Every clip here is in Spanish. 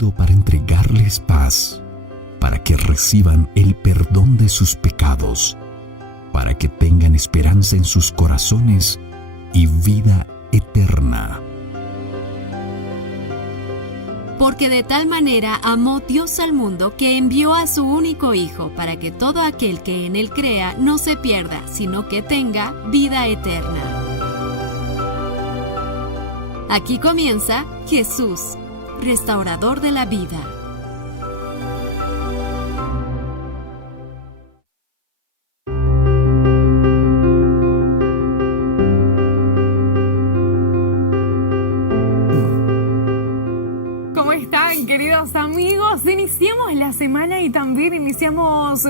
venido para entregarles paz, para que reciban el perdón de sus pecados, para que tengan esperanza en sus corazones y vida eterna. Porque de tal manera amó Dios al mundo que envió a su único Hijo, para que todo aquel que en Él crea no se pierda, sino que tenga vida eterna. Aquí comienza Jesús, restaurador de la vida. Amigos, iniciamos la semana y también iniciamos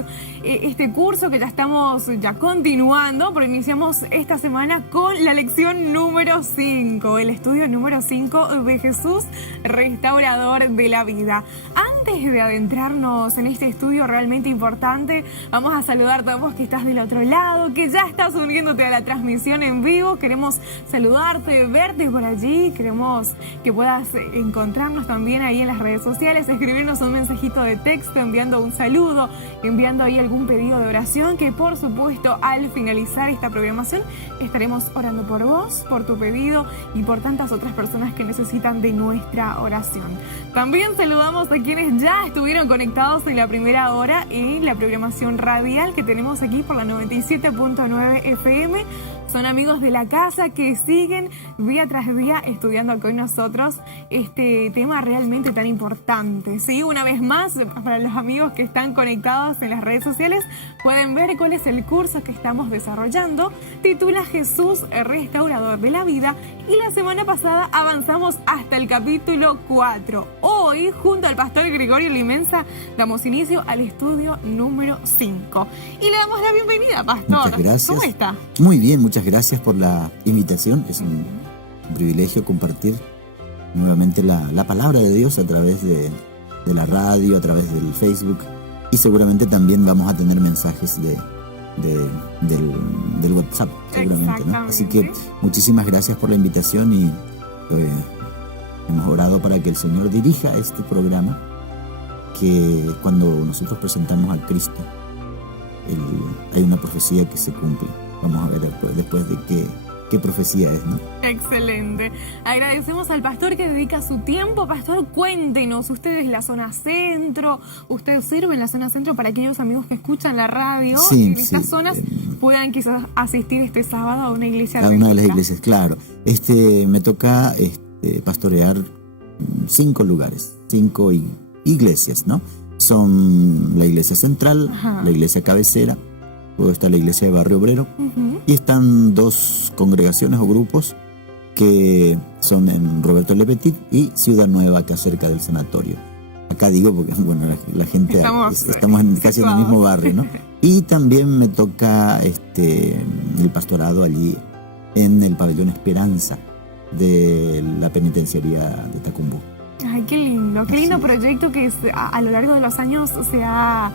este curso que ya estamos continuando, pero iniciamos esta semana con la lección número 5, el estudio número 5 de Jesús, restaurador de la vida. Antes de adentrarnos en este estudio realmente importante, vamos a saludar a todos vos que estás del otro lado, que ya estás uniéndote a la transmisión en vivo. Queremos saludarte, verte por allí, queremos que puedas encontrarnos también ahí en las redes sociales, escribirnos un mensajito de texto, enviando un saludo, enviando ahí algún pedido de oración, que por supuesto al finalizar esta programación estaremos orando por vos, por tu pedido y por tantas otras personas que necesitan de nuestra oración. También saludamos a quienes ya estuvieron conectados en la primera hora en la programación radial que tenemos aquí por la 97.9 FM. Son amigos de la casa que siguen día tras día estudiando con nosotros este tema realmente tan importante. ¿Sí? Una vez más, para los amigos que están conectados en las redes sociales, pueden ver cuál es el curso que estamos desarrollando. Titula Jesús, restaurador de la vida. Y la semana pasada avanzamos hasta el capítulo 4. Hoy, junto al pastor Gregorio Limensa, damos inicio al estudio número 5. Y le damos la bienvenida, pastor. Muchas gracias. ¿Cómo está? Muy bien, muchas gracias por la invitación. Es un privilegio compartir nuevamente la palabra de Dios a través de la radio, a través del Facebook, y seguramente también vamos a tener mensajes del WhatsApp, seguramente, ¿no? Así que muchísimas gracias por la invitación y hemos orado para que el Señor dirija este programa, que cuando nosotros presentamos a Cristo hay una profecía que se cumple. Vamos a ver después de qué profecía es, ¿no? Excelente. Agradecemos al pastor que dedica su tiempo. Pastor, cuéntenos, usted es la zona centro, usted sirve en la zona centro para aquellos amigos que escuchan la radio, sí, en estas zonas puedan quizás asistir este sábado a una iglesia. A una de las iglesias, claro. Me toca pastorear 5 lugares, 5 iglesias, ¿no? Son la iglesia central, ajá, la iglesia cabecera, luego está la iglesia de Barrio Obrero, y están 2 congregaciones o grupos que son en Roberto Le Petit y Ciudad Nueva, acá cerca del sanatorio. Acá digo porque, bueno, la gente estamos casi en el mismo barrio, ¿no? Y también me toca el pastorado allí en el pabellón Esperanza de la penitenciaría de Tacumbú. Ay, qué lindo proyecto que a lo largo de los años se ha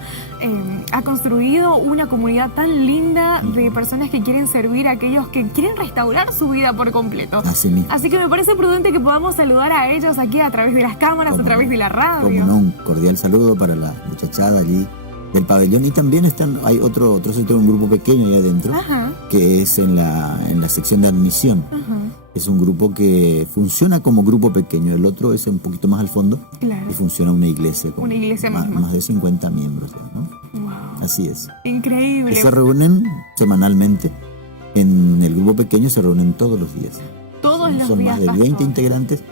construido una comunidad tan linda de personas que quieren servir a aquellos que quieren restaurar su vida por completo. Así que me parece prudente que podamos saludar a ellos aquí a través de las cámaras, a través de la radio. Como no, un cordial saludo para la muchachada allí del pabellón. Y también hay otro sector, un grupo pequeño ahí adentro, ajá, que es en la sección de admisión. Ajá. Es un grupo que funciona como grupo pequeño. El otro es un poquito más al fondo, claro, y funciona una iglesia con más de 50 miembros, ¿no? Wow. Así es. Increíble. Que se reúnen semanalmente. En el grupo pequeño se reúnen todos los días. Todos los días. Son más de 20 integrantes,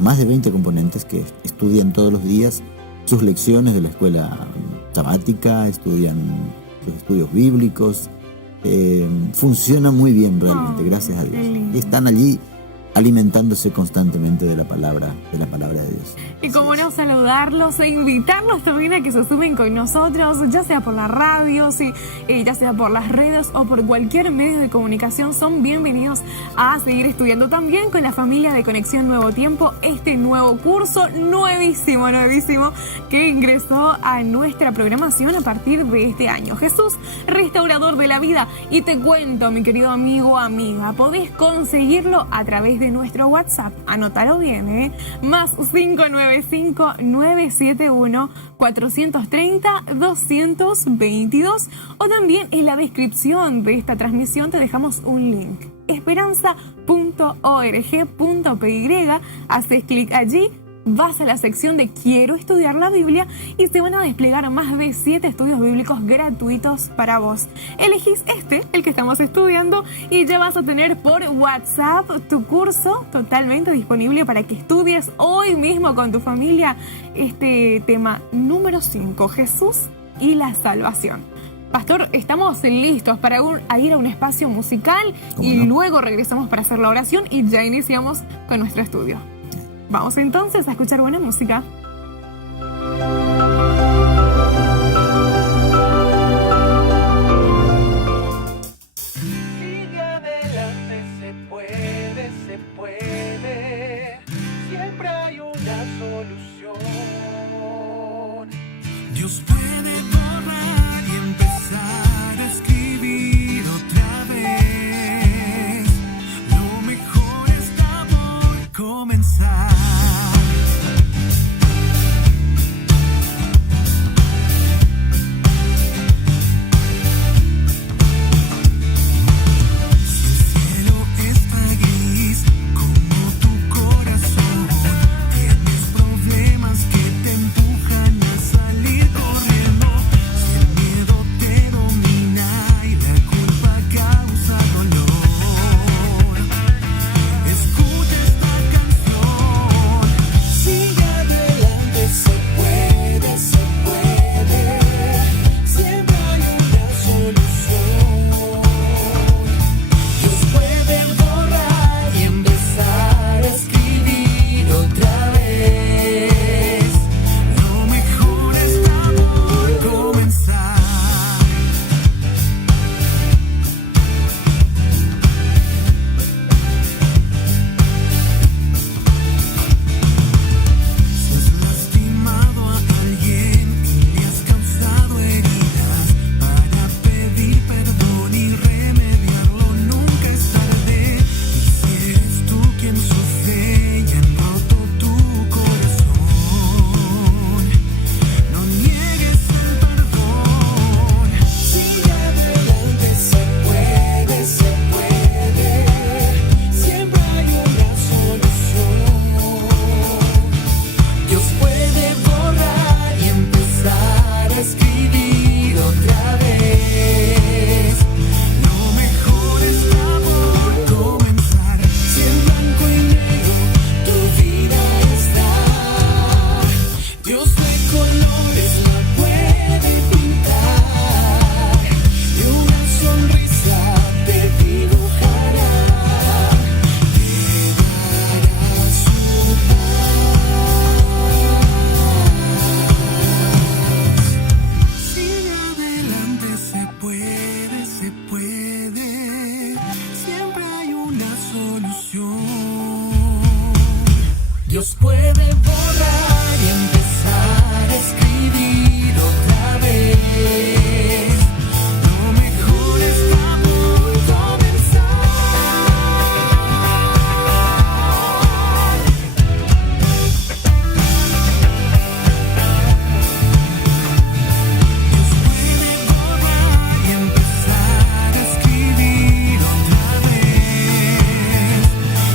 más de 20 componentes que estudian todos los días sus lecciones de la escuela sabática, estudian sus estudios bíblicos. Funciona muy bien realmente, gracias a Dios. Y están allí alimentándose constantemente de la palabra de Dios. Y como no, saludarlos e invitarlos también a que se sumen con nosotros, ya sea por la radio, ya sea por las redes o por cualquier medio de comunicación. Son bienvenidos a seguir estudiando también con la familia de Conexión Nuevo Tiempo, este nuevo curso nuevísimo, que ingresó a nuestra programación a partir de este año. Jesús, restaurador de la vida. Y te cuento, mi querido amigo o amiga, podés conseguirlo a través de de nuestro WhatsApp. Anótalo bien, más 595-971-430-222. O también en la descripción de esta transmisión te dejamos un link. esperanza.org.py. Haces clic allí, vas a la sección de Quiero estudiar la Biblia y se van a desplegar más de 7 estudios bíblicos gratuitos para vos. Elegís el que estamos estudiando, y ya vas a tener por WhatsApp tu curso totalmente disponible para que estudies hoy mismo con tu familia este tema número 5, Jesús y la salvación. Pastor, estamos listos para ir a un espacio musical y luego regresamos para hacer la oración y ya iniciamos con nuestro estudio. Vamos entonces a escuchar buena música. Sigue adelante, se puede, siempre hay una solución. Dios puede borrar y empezar a escribir otra vez. Lo mejor está por comenzar. Dios puede borrar y empezar a escribir otra vez. Lo mejor está por comenzar. Dios puede borrar y empezar a escribir otra vez.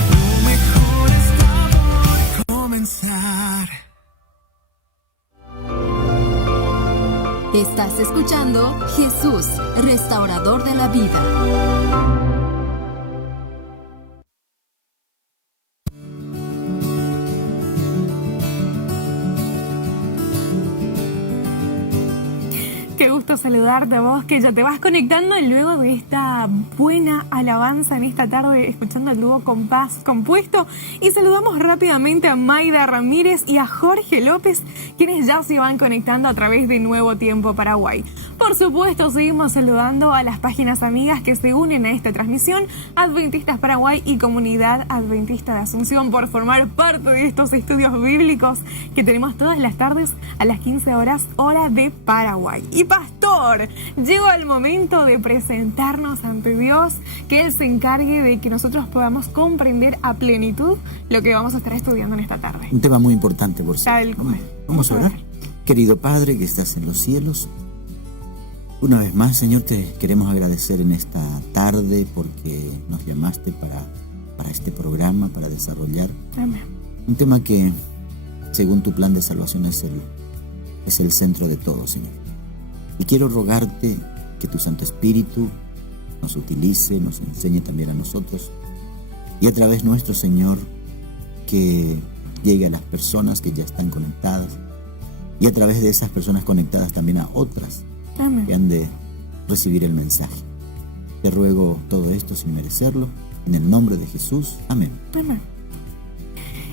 Lo mejor está por comenzar. Estás escuchando Jesús, restaurador de la vida. Qué gusto saludarte a vos, que ya te vas conectando luego de esta buena alabanza en esta tarde, escuchando el dúo Compás Compuesto. Y saludamos rápidamente a Maida Ramírez y a Jorge López, quienes ya se van conectando a través de Nuevo Tiempo Paraguay. Por supuesto, seguimos saludando a las páginas amigas que se unen a esta transmisión, Adventistas Paraguay y Comunidad Adventista de Asunción, por formar parte de estos estudios bíblicos que tenemos todas las tardes a las 15 horas, hora de Paraguay. Y pastor, Señor. Llegó el momento de presentarnos ante Dios, que Él se encargue de que nosotros podamos comprender a plenitud lo que vamos a estar estudiando en esta tarde. Un tema muy importante, por Tal cierto. cual. Vamos a orar. Querido Padre que estás en los cielos, una vez más, Señor, te queremos agradecer en esta tarde porque nos llamaste para este programa, para desarrollar Amén. un tema que, según tu plan de salvación, es el centro de todo, Señor. Y quiero rogarte que tu Santo Espíritu nos utilice, nos enseñe también a nosotros, y a través nuestro, Señor, que llegue a las personas que ya están conectadas, y a través de esas personas conectadas también a otras Amén. que han de recibir el mensaje. Te ruego todo esto sin merecerlo, en el nombre de Jesús. Amén. Amén.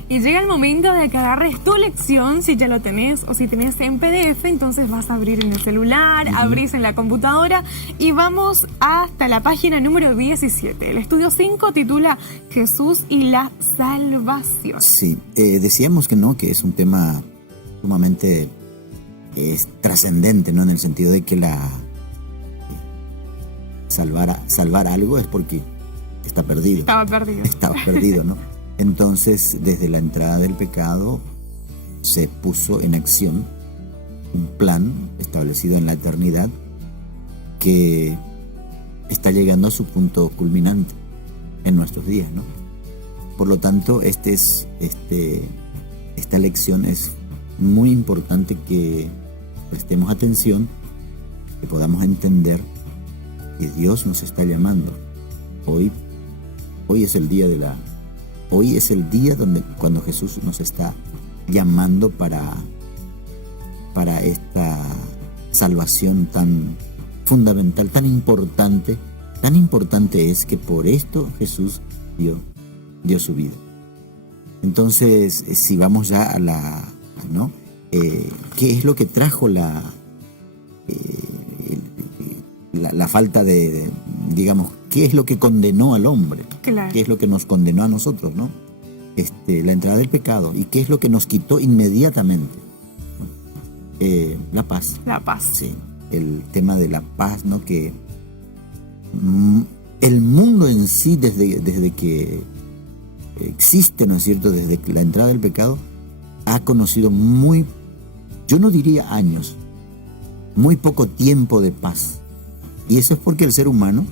Y llega el momento de que agarres tu lección, si ya lo tenés o si tenés en PDF, entonces vas a abrir en el celular, abrís en la computadora y vamos hasta la página número 17. El estudio 5 titula Jesús y la salvación. Sí, decíamos que no, que es un tema sumamente trascendente, ¿no? En el sentido de que salvar algo es porque está perdido. Estaba perdido. Estaba perdido, ¿no? Entonces, desde la entrada del pecado se puso en acción un plan establecido en la eternidad que está llegando a su punto culminante en nuestros días, ¿no? Por lo tanto, esta lección es muy importante que prestemos atención, que podamos entender que Dios nos está llamando. Hoy es el día cuando Jesús nos está llamando para esta salvación tan fundamental, tan importante. Tan importante es que por esto Jesús dio su vida. Entonces, si vamos ya a ¿no? ¿Qué es lo que trajo la falta de, digamos, qué es lo que condenó al hombre? Claro. ¿Qué es lo que nos condenó a nosotros, no? La entrada del pecado. ¿Y qué es lo que nos quitó inmediatamente? La paz. La paz. Sí, el tema de la paz, ¿no? Que el mundo en sí, desde que existe, ¿no es cierto? Desde la entrada del pecado, ha conocido yo no diría años, muy poco tiempo de paz. Y eso es porque el ser humano,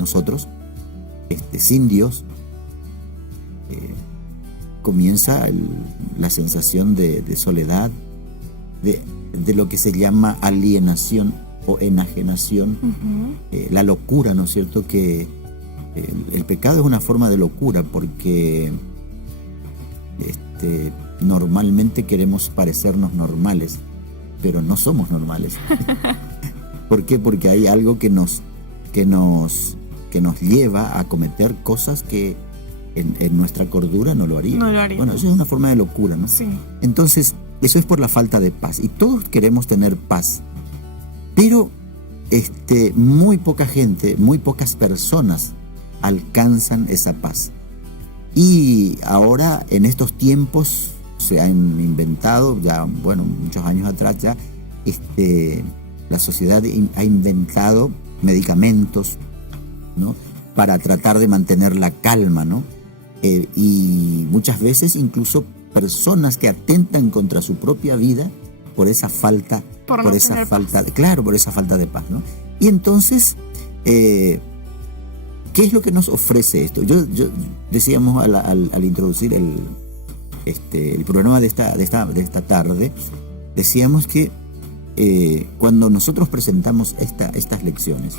nosotros, sin Dios, comienza la sensación de soledad, de lo que se llama alienación o enajenación, la locura, ¿no es cierto? Que el pecado es una forma de locura porque normalmente queremos parecernos normales, pero no somos normales. ¿Por qué? Porque hay algo que nos lleva a cometer cosas que en nuestra cordura no lo haría. No lo haría. Bueno, eso es una forma de locura, ¿no? Sí. Entonces, eso es por la falta de paz. Y todos queremos tener paz. Pero muy poca gente, muy pocas personas alcanzan esa paz. Y ahora, en estos tiempos, se han inventado, ya, bueno, muchos años atrás ya, la sociedad ha inventado medicamentos, ¿no? Para tratar de mantener la calma, ¿no? Y muchas veces incluso personas que atentan contra su propia vida por esa falta, por esa falta de paz, ¿no? Y entonces, ¿qué es lo que nos ofrece esto? Yo decíamos al introducir el programa de esta tarde, decíamos que cuando nosotros presentamos estas lecciones,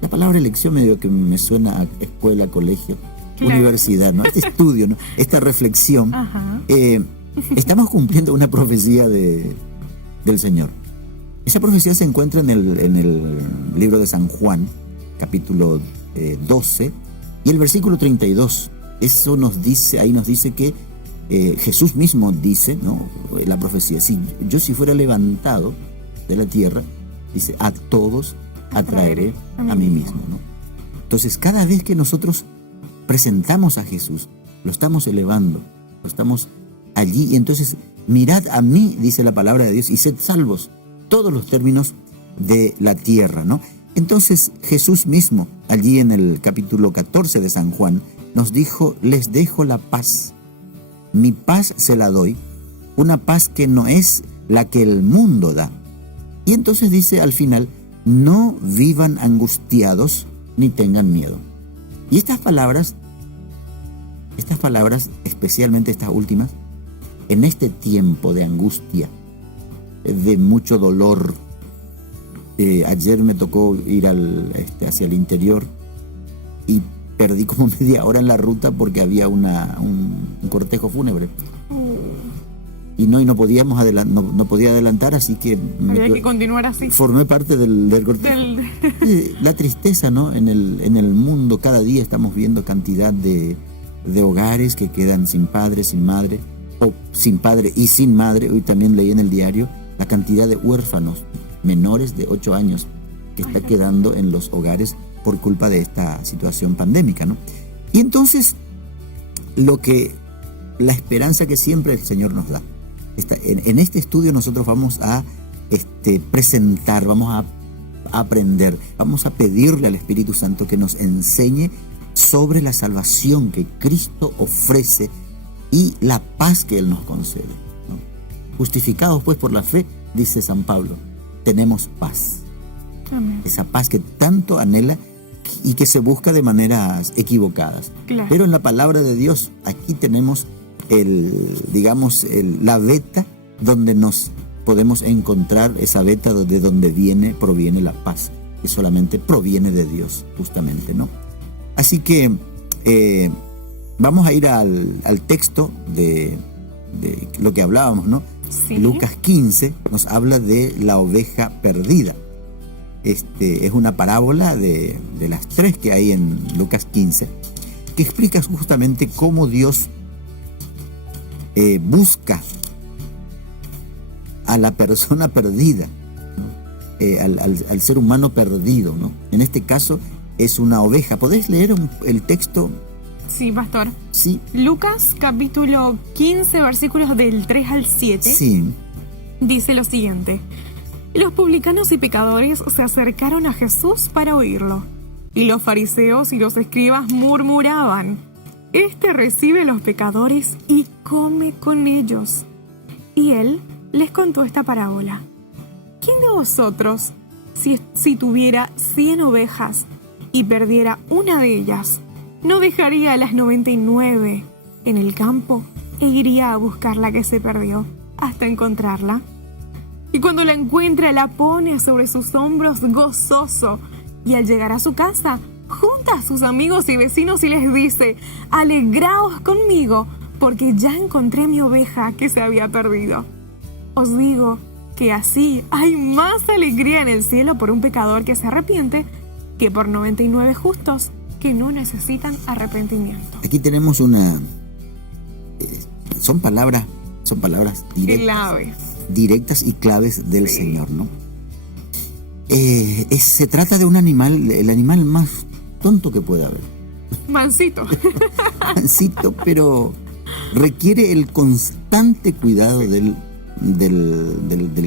la palabra lección medio que me suena a escuela, colegio, claro, universidad, ¿no? Este estudio, ¿no? Esta reflexión, estamos cumpliendo una profecía del Señor. Esa profecía se encuentra en el libro de San Juan, capítulo 12, y el versículo 32. Eso nos dice que Jesús mismo dice, ¿no? La profecía, si fuera levantado de la tierra, dice, a todos atraeré a mí mismo, ¿no? Entonces, cada vez que nosotros presentamos a Jesús, lo estamos elevando, lo estamos allí, y entonces, mirad a mí, dice la palabra de Dios, y sed salvos. Todos los términos de la tierra, ¿no? Entonces Jesús mismo, allí en el capítulo 14 de San Juan, nos dijo: les dejo la paz, mi paz se la doy, una paz que no es la que el mundo da. Y entonces dice al final: no vivan angustiados ni tengan miedo. Y estas palabras, especialmente estas últimas, en este tiempo de angustia, de mucho dolor. Ayer me tocó ir hacia el interior y perdí como media hora en la ruta porque había un cortejo fúnebre. Y no podíamos no podía adelantar, así que había que continuar así. Formé parte del cortejo. La tristeza, ¿no? En el mundo cada día estamos viendo cantidad de hogares que quedan sin padre, sin madre, o sin padre y sin madre. Hoy también leí en el diario la cantidad de huérfanos menores de 8 años que está quedando en los hogares por culpa de esta situación pandémica, ¿no? Y entonces, la esperanza que siempre el Señor nos da. En este estudio nosotros vamos a presentar, vamos a aprender, vamos a pedirle al Espíritu Santo que nos enseñe sobre la salvación que Cristo ofrece y la paz que Él nos concede, ¿no? Justificados pues por la fe, dice San Pablo, tenemos paz. Amén. Esa paz que tanto anhela y que se busca de maneras equivocadas. Claro. Pero en la palabra de Dios, aquí tenemos la veta donde nos podemos encontrar, esa veta de donde proviene la paz, que solamente proviene de Dios, justamente, ¿no? Así que vamos a ir al texto de lo que hablábamos, ¿no? Sí. Lucas 15 nos habla de la oveja perdida. Es una parábola de las 3 que hay en Lucas 15, que explica justamente cómo Dios busca a la persona perdida, ¿no? al ser humano perdido, ¿no? En este caso es una oveja. ¿Podés leer el texto? Sí, pastor. Sí. Lucas capítulo 15, versículos del 3 al 7. Sí. Dice lo siguiente: los publicanos y pecadores se acercaron a Jesús para oírlo, y los fariseos y los escribas murmuraban: este recibe a los pecadores y come con ellos. Y él les contó esta parábola: ¿quién de vosotros, si tuviera 100 ovejas y perdiera una de ellas, no dejaría a las 99 en el campo e iría a buscar la que se perdió hasta encontrarla? Y cuando la encuentra, la pone sobre sus hombros gozoso, y al llegar a su casa, junta a sus amigos y vecinos y les dice: alegraos conmigo, porque ya encontré mi oveja que se había perdido. Os digo que así hay más alegría en el cielo por un pecador que se arrepiente que por 99 justos que no necesitan arrepentimiento. Aquí tenemos son palabras directas y claves del Señor, ¿no? Se trata de un animal, el animal más tonto que puede haber. Mansito. Mansito, pero requiere el constante cuidado del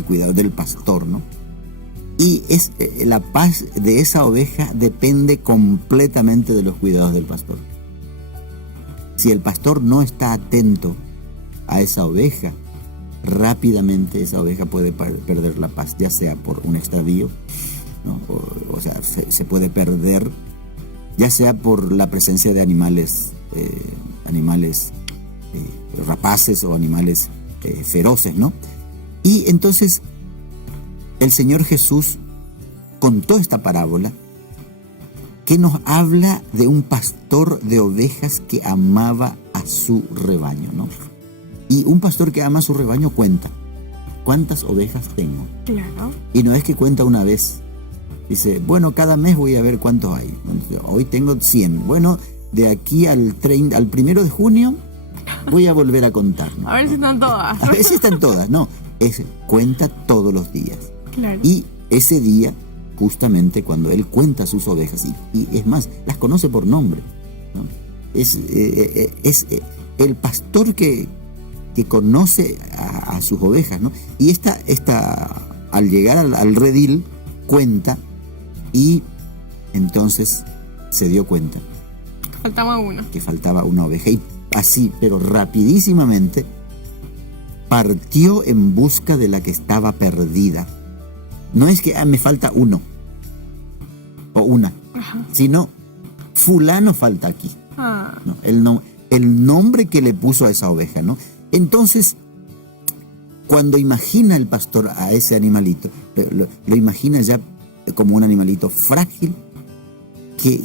cuidado del pastor, ¿no? Y la paz de esa oveja depende completamente de los cuidados del pastor. Si el pastor no está atento a esa oveja, rápidamente esa oveja puede perder la paz, ya sea por un extravío, ¿no? O sea, se puede perder, ya sea por la presencia de animales rapaces o animales feroces, ¿no? Y entonces el Señor Jesús contó esta parábola que nos habla de un pastor de ovejas que amaba a su rebaño, ¿no? Y un pastor que ama a su rebaño cuenta: ¿cuántas ovejas tengo? Claro. Y no es que cuenta una vez. Dice: bueno, cada mes voy a ver cuántos hay. Hoy tengo 100. Bueno, de aquí al 1 de junio voy a volver a contar, ¿no? A ver si están todas. A ver si están todas, no. Cuenta todos los días. Claro. Y ese día, justamente cuando él cuenta sus ovejas, y es más, las conoce por nombre, ¿no? Es el pastor que conoce a sus ovejas, ¿no? Y al llegar al redil, cuenta y entonces se dio cuenta Faltaba uno. que faltaba una oveja y así, pero rapidísimamente, partió en busca de la que estaba perdida. No es que me falta uno o una, sino fulano falta aquí. Ah, ¿No? El nombre que le puso a esa oveja, ¿no? Entonces, cuando imagina el pastor a ese animalito, lo imagina ya como un animalito frágil, que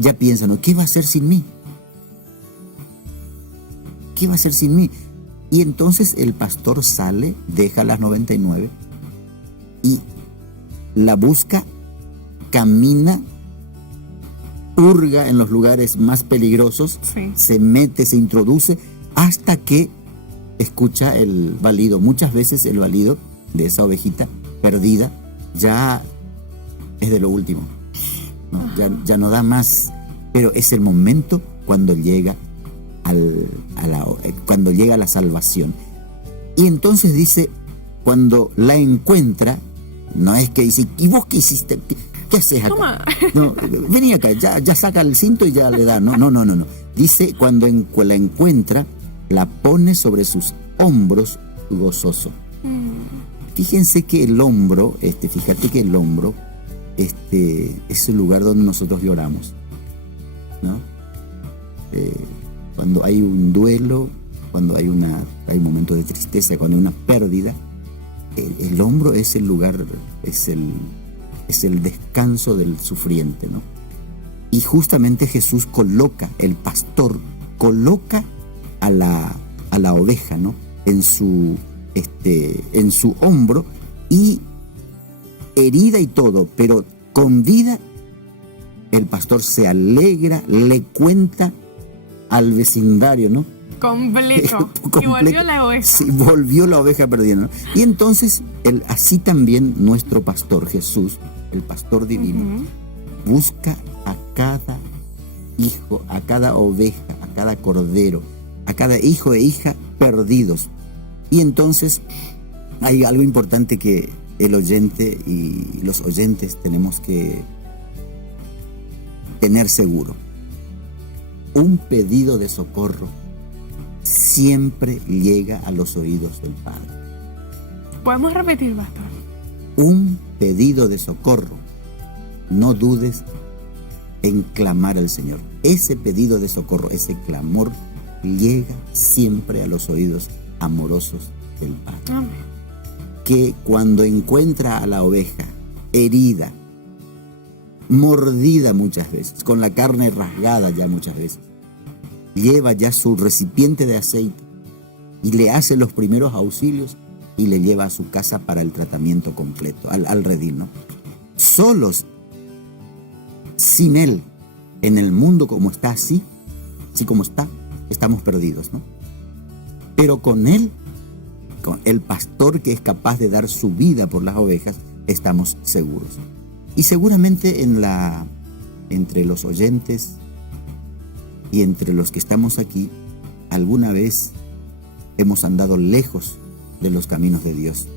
ya piensa, ¿no? ¿Qué va a hacer sin mí? ¿Qué va a hacer sin mí? Y entonces el pastor sale, deja las 99 y la busca, camina, hurga en los lugares más peligrosos, sí. se mete, se introduce, hasta que escucha el balido. Muchas veces el balido de esa ovejita perdida ya es de lo último, ¿no? Ya no da más, pero es el momento cuando llega cuando llega la salvación. Y entonces dice, cuando la encuentra, no es que dice, ¿y vos qué hiciste? ¿Qué haces acá? Toma. No, vení acá, ya saca el cinto y ya le da. No. Dice, cuando la encuentra, la pone sobre sus hombros gozoso. Fíjense que el hombro, fíjate que el hombro, es el lugar donde nosotros lloramos, ¿no? Cuando hay un duelo, cuando hay un momento de tristeza, cuando hay una pérdida, el hombro es el lugar, es el descanso del sufriente, ¿no? Y justamente Jesús el pastor coloca a la oveja, ¿no? En su hombro, y herida y todo, pero con vida, el pastor se alegra, le cuenta al vecindario, ¿no? Completo. Y volvió la oveja. Sí, volvió la oveja perdida, ¿no? Y entonces, así también nuestro pastor Jesús, el pastor divino, busca a cada hijo, a cada oveja, a cada cordero, a cada hijo e hija perdidos. Y entonces hay algo importante que el oyente y los oyentes tenemos que tener seguro. Un pedido de socorro siempre llega a los oídos del Padre. Podemos repetir, pastor. Un pedido de socorro, no dudes en clamar al Señor. Ese pedido de socorro, ese clamor, llega siempre a los oídos amorosos del Padre. Amén. Que cuando encuentra a la oveja herida, mordida muchas veces, con la carne rasgada ya muchas veces, lleva ya su recipiente de aceite y le hace los primeros auxilios y le lleva a su casa para el tratamiento completo, al redil, ¿no? Solos, sin Él, en el mundo como está así como está, estamos perdidos, ¿no? Pero con Él, con el pastor que es capaz de dar su vida por las ovejas, estamos seguros. Y seguramente entre los oyentes y entre los que estamos aquí, alguna vez hemos andado lejos de los caminos de Dios.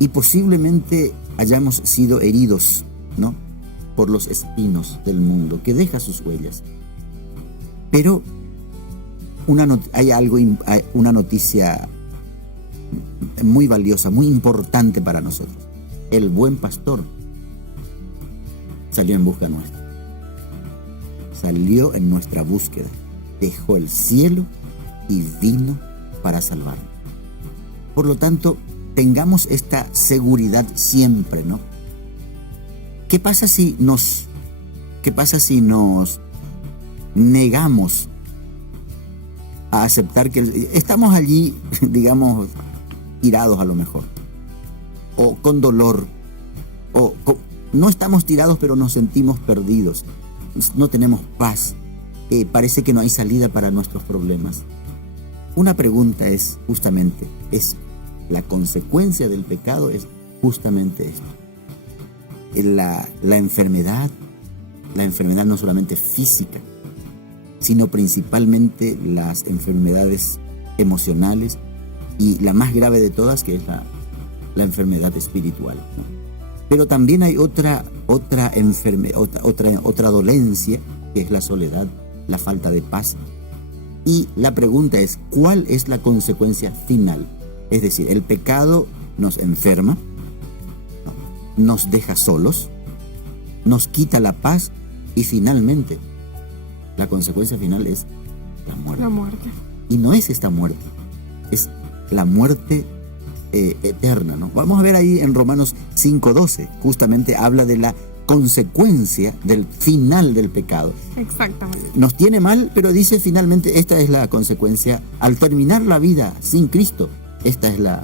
Y posiblemente hayamos sido heridos, ¿no?, por los espinos del mundo, que deja sus huellas. Pero hay una noticia muy valiosa, muy importante para nosotros. El buen pastor salió en busca nuestra. Salió en nuestra búsqueda. Dejó el cielo y vino para salvarnos. Por lo tanto, tengamos esta seguridad siempre, ¿no? ¿Qué pasa si nos negamos a aceptar que estamos allí, digamos, tirados a lo mejor, o con dolor, no estamos tirados pero nos sentimos perdidos, no tenemos paz, parece que no hay salida para nuestros problemas? Una pregunta es justamente, la consecuencia del pecado es justamente esto. La enfermedad no solamente física, sino principalmente las enfermedades emocionales y la más grave de todas, que es la enfermedad espiritual, ¿no? Pero también hay otra enfermedad, otra dolencia, que es la soledad, la falta de paz. Y la pregunta es, ¿cuál es la consecuencia final? Es decir, el pecado nos enferma, nos deja solos, nos quita la paz y finalmente la consecuencia final es la muerte. La muerte. Y no es esta muerte, es la muerte eterna, ¿no? Vamos a ver ahí en Romanos 5:12, justamente habla de la consecuencia del final del pecado. Exactamente. Nos tiene mal, pero dice finalmente esta es la consecuencia. Al terminar la vida sin Cristo, esta es la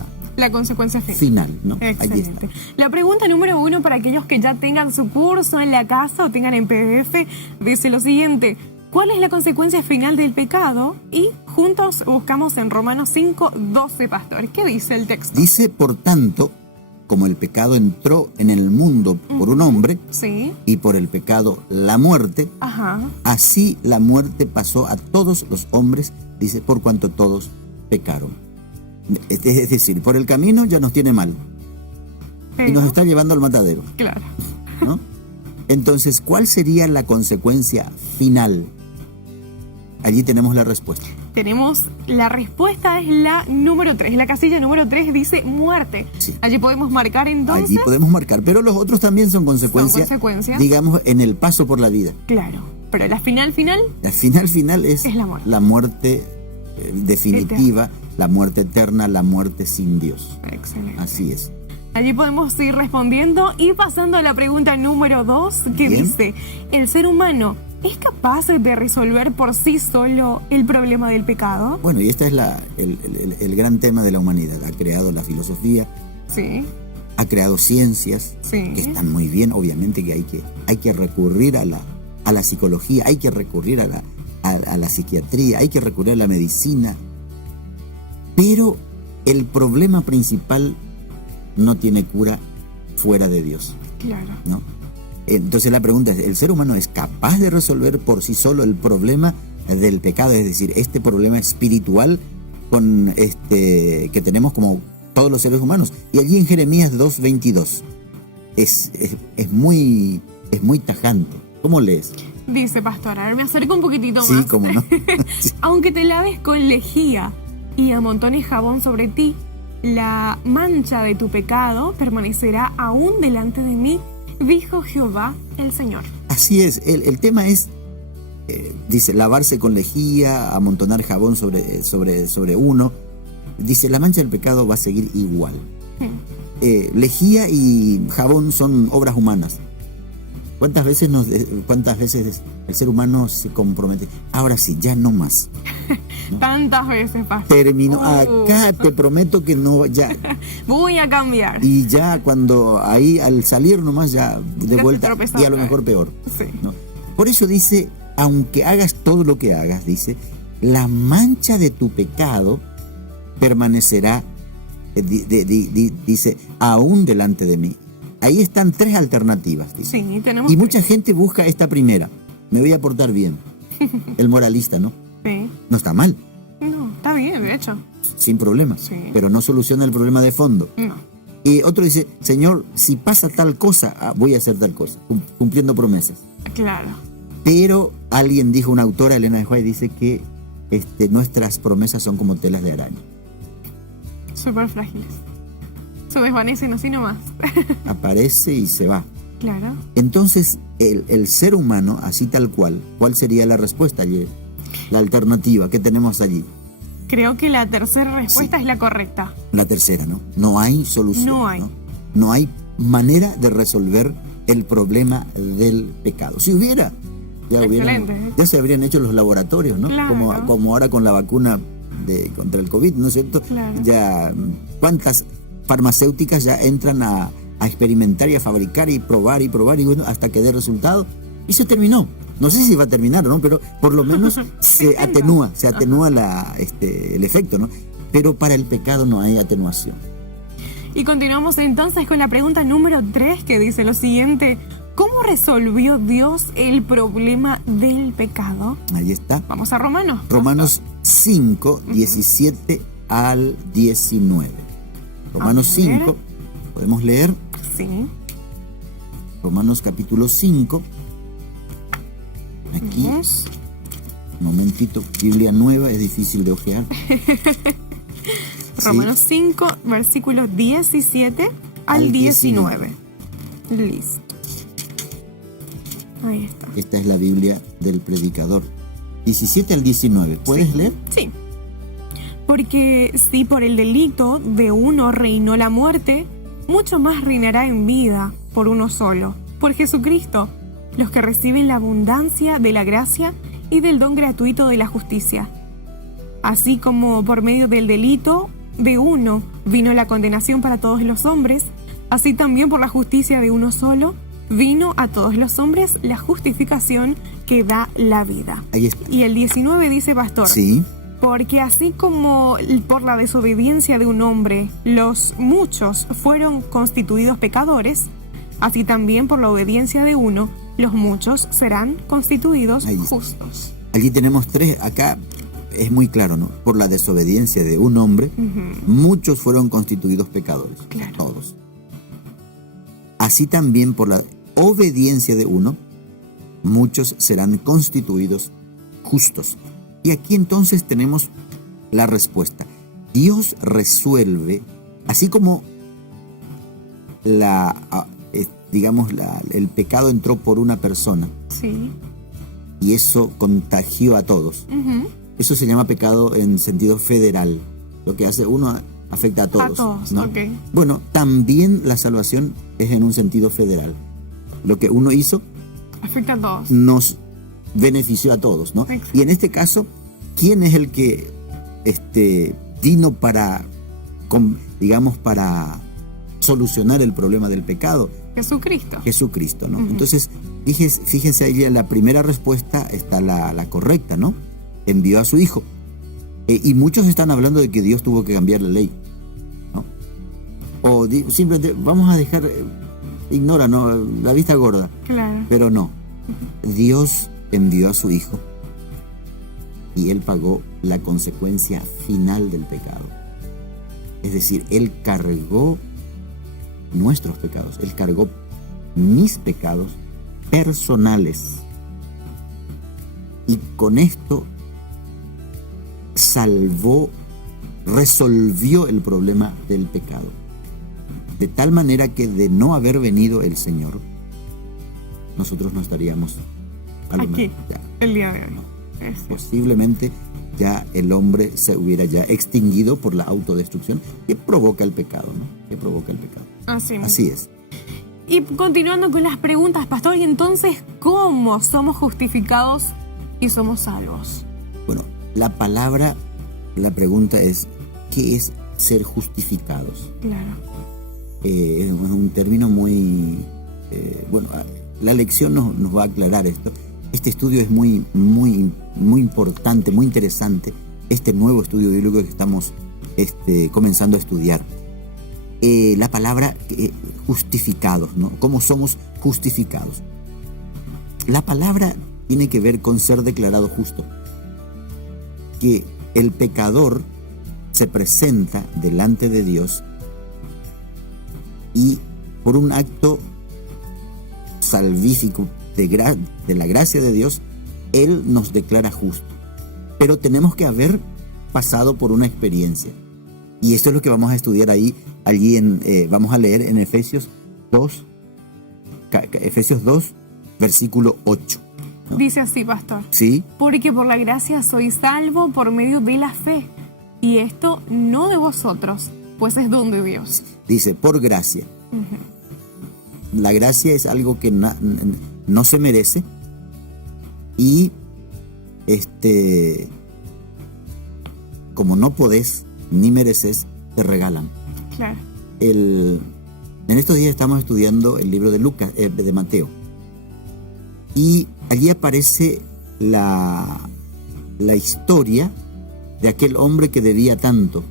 consecuencia final. final, ¿no? Ahí está. Excelente. La pregunta número 1 para aquellos que ya tengan su curso en la casa o tengan en PDF dice lo siguiente: ¿cuál es la consecuencia final del pecado? Y juntos buscamos en Romanos 5:12, pastor. ¿Qué dice el texto? Dice, por tanto, como el pecado entró en el mundo por un hombre, Sí. y por el pecado la muerte, Ajá. así la muerte pasó a todos los hombres, dice, por cuanto todos pecaron. Es decir, por el camino ya nos tiene mal Pero, y nos está llevando al matadero, claro. ¿no? Entonces, ¿cuál sería la consecuencia final? Allí tenemos la respuesta. Tenemos la respuesta, es la número 3. La casilla número 3 dice muerte. Sí. Allí podemos marcar entonces. Allí podemos marcar, pero los otros también son consecuencias, digamos, en el paso por la vida. Claro. Pero la final La final es Es la muerte. la muerte definitiva, la muerte eterna, la muerte sin Dios. Excelente. Así es. Allí podemos ir respondiendo y pasando a la pregunta número 2 que Bien. dice: ¿el ser humano es capaz de resolver por sí solo el problema del pecado? Bueno, y este es el gran tema de la humanidad. Ha creado la filosofía, Sí. ha creado ciencias Sí. que están muy bien. Obviamente que hay que recurrir a la psicología, hay que recurrir a la psiquiatría, hay que recurrir a la medicina. Pero el problema principal no tiene cura fuera de Dios, Claro. ¿no? Entonces la pregunta es, ¿el ser humano es capaz de resolver por sí solo el problema del pecado? Es decir, este problema espiritual que tenemos como todos los seres humanos. Y allí en Jeremías 2:22 es muy tajante. ¿Cómo lees? Dice, pastor, a ver, me acerco un poquitito Sí, más. cómo no. Aunque te laves con lejía y amontones jabón sobre ti, la mancha de tu pecado permanecerá aún delante de mí, dijo Jehová el Señor. Así es, el tema es, dice, lavarse con lejía, amontonar jabón sobre uno. Dice, la mancha del pecado va a seguir igual. Lejía y jabón son obras humanas. ¿Cuántas veces el ser humano se compromete? Ahora sí, ya no más. Tantas veces, pastor. Terminó. Acá te prometo que no, ya. Voy a cambiar. Y ya cuando ahí al salir nomás ya de Ya vuelta te tropezás y a lo otra mejor vez. peor. Sí. ¿No? Por eso dice, aunque hagas todo lo que hagas, dice, la mancha de tu pecado permanecerá, dice, aún delante de mí. Ahí están tres alternativas, dice. Sí, tenemos. Y mucha gente busca esta primera. Me voy a portar bien. El moralista, ¿no? Sí. No está mal, No, está bien, de hecho. sin problema. Sí. Pero no soluciona el problema de fondo. No. Y otro dice, Señor, si pasa tal cosa, voy a hacer tal cosa, cumpliendo promesas. Claro. Pero alguien dijo, una autora, Elena de White, dice que nuestras promesas son como telas de araña. Súper frágiles. Se desvanecen así nomás. Aparece y se va. Claro. Entonces, el ser humano, así tal cual, ¿cuál sería la respuesta allí? La alternativa que tenemos allí. Creo que la tercera respuesta es la correcta. La tercera, ¿no? No hay solución. No hay. No hay manera de resolver el problema del pecado. Si hubiera, Excelente. ya se habrían hecho los laboratorios, ¿no? Claro. Como ahora con la vacuna contra el COVID, ¿no es cierto? Claro. Ya, ¿cuántas farmacéuticas ya entran a experimentar y a fabricar y probar y bueno, hasta que dé resultado? Y se terminó. No sé si va a terminar o no, pero por lo menos se atenúa el efecto, ¿no? Pero para el pecado no hay atenuación. Y continuamos entonces con la pregunta número 3 que dice lo siguiente: ¿cómo resolvió Dios el problema del pecado? Ahí está. Vamos a Romanos. Romanos 5, 17 al 19. Romanos A ver. 5, podemos leer. Sí. Romanos capítulo 5. Aquí, Vamos. un momentito, Biblia nueva, es difícil de ojear. Romanos 5, versículos 17 al 19. Listo. Ahí está. Esta es la Biblia del predicador. 17 al 19. ¿Puedes leer? Sí. Porque si por el delito de uno reinó la muerte, mucho más reinará en vida por uno solo, por Jesucristo, los que reciben la abundancia de la gracia y del don gratuito de la justicia. Así como por medio del delito de uno vino la condenación para todos los hombres, así también por la justicia de uno solo vino a todos los hombres la justificación que da la vida. Ahí está. Y el 19 dice, pastor, Sí. porque así como por la desobediencia de un hombre los muchos fueron constituidos pecadores, así también por la obediencia de uno los muchos serán constituidos Ahí está. justos. Allí tenemos tres. Acá es muy claro, ¿no? Por la desobediencia de un hombre, muchos fueron constituidos pecadores. Claro. Todos. Así también por la obediencia de uno, muchos serán constituidos justos. Y aquí entonces tenemos la respuesta. Dios resuelve, así como el pecado entró por una persona Sí. y eso contagió a todos. Ujú. Eso se llama pecado en sentido federal. Lo que hace uno afecta a todos. todos, ¿no? ok. Bueno, también la salvación es en un sentido federal. Lo que uno hizo Afecta a todos. nos benefició a todos, ¿no? Exacto. Y en este caso, ¿quién es el que vino para solucionar el problema del pecado? Jesucristo. Jesucristo, ¿no? Entonces, fíjense ahí, la primera respuesta está la correcta, ¿no? Envió a su Hijo. Y muchos están hablando de que Dios tuvo que cambiar la ley, ¿no? O simplemente vamos a dejar, ignora, ¿no? La vista gorda. Claro. Pero no. Dios envió a su Hijo y Él pagó la consecuencia final del pecado. Es decir, Él cargó nuestros pecados. Él cargó mis pecados personales. Y con esto resolvió el problema del pecado. De tal manera que de no haber venido el Señor, nosotros no estaríamos a lo Aquí, mejor ya. el día de hoy. Es- Posiblemente ya el hombre se hubiera ya extinguido por la autodestrucción que provoca el pecado, ¿no? Que provoca el pecado. Así mismo. Así es. Y continuando con las preguntas, pastor, y entonces, ¿cómo somos justificados y somos salvos? Bueno, la pregunta es, ¿qué es ser justificados? Claro. Es un término muy... la lección nos va a aclarar esto. Este estudio es muy, muy, muy importante, muy interesante. Este nuevo estudio bíblico que estamos comenzando a estudiar. La palabra justificados, ¿no? ¿Cómo somos justificados? La palabra tiene que ver con ser declarado justo. Que el pecador se presenta delante de Dios y por un acto salvífico de la gracia de Dios, Él nos declara justo. Pero tenemos que haber pasado por una experiencia. Y esto es lo que vamos a estudiar vamos a leer en Efesios 2, versículo 8. ¿no? Dice así, pastor. ¿Sí? Porque por la gracia soy salvo por medio de la fe. Y esto no de vosotros, pues es don de Dios. Dice, por gracia. La gracia es algo que no se merece y como no podés ni mereces, te regalan. Claro. En estos días estamos estudiando el libro de de Mateo, y allí aparece la historia de aquel hombre que debía tanto.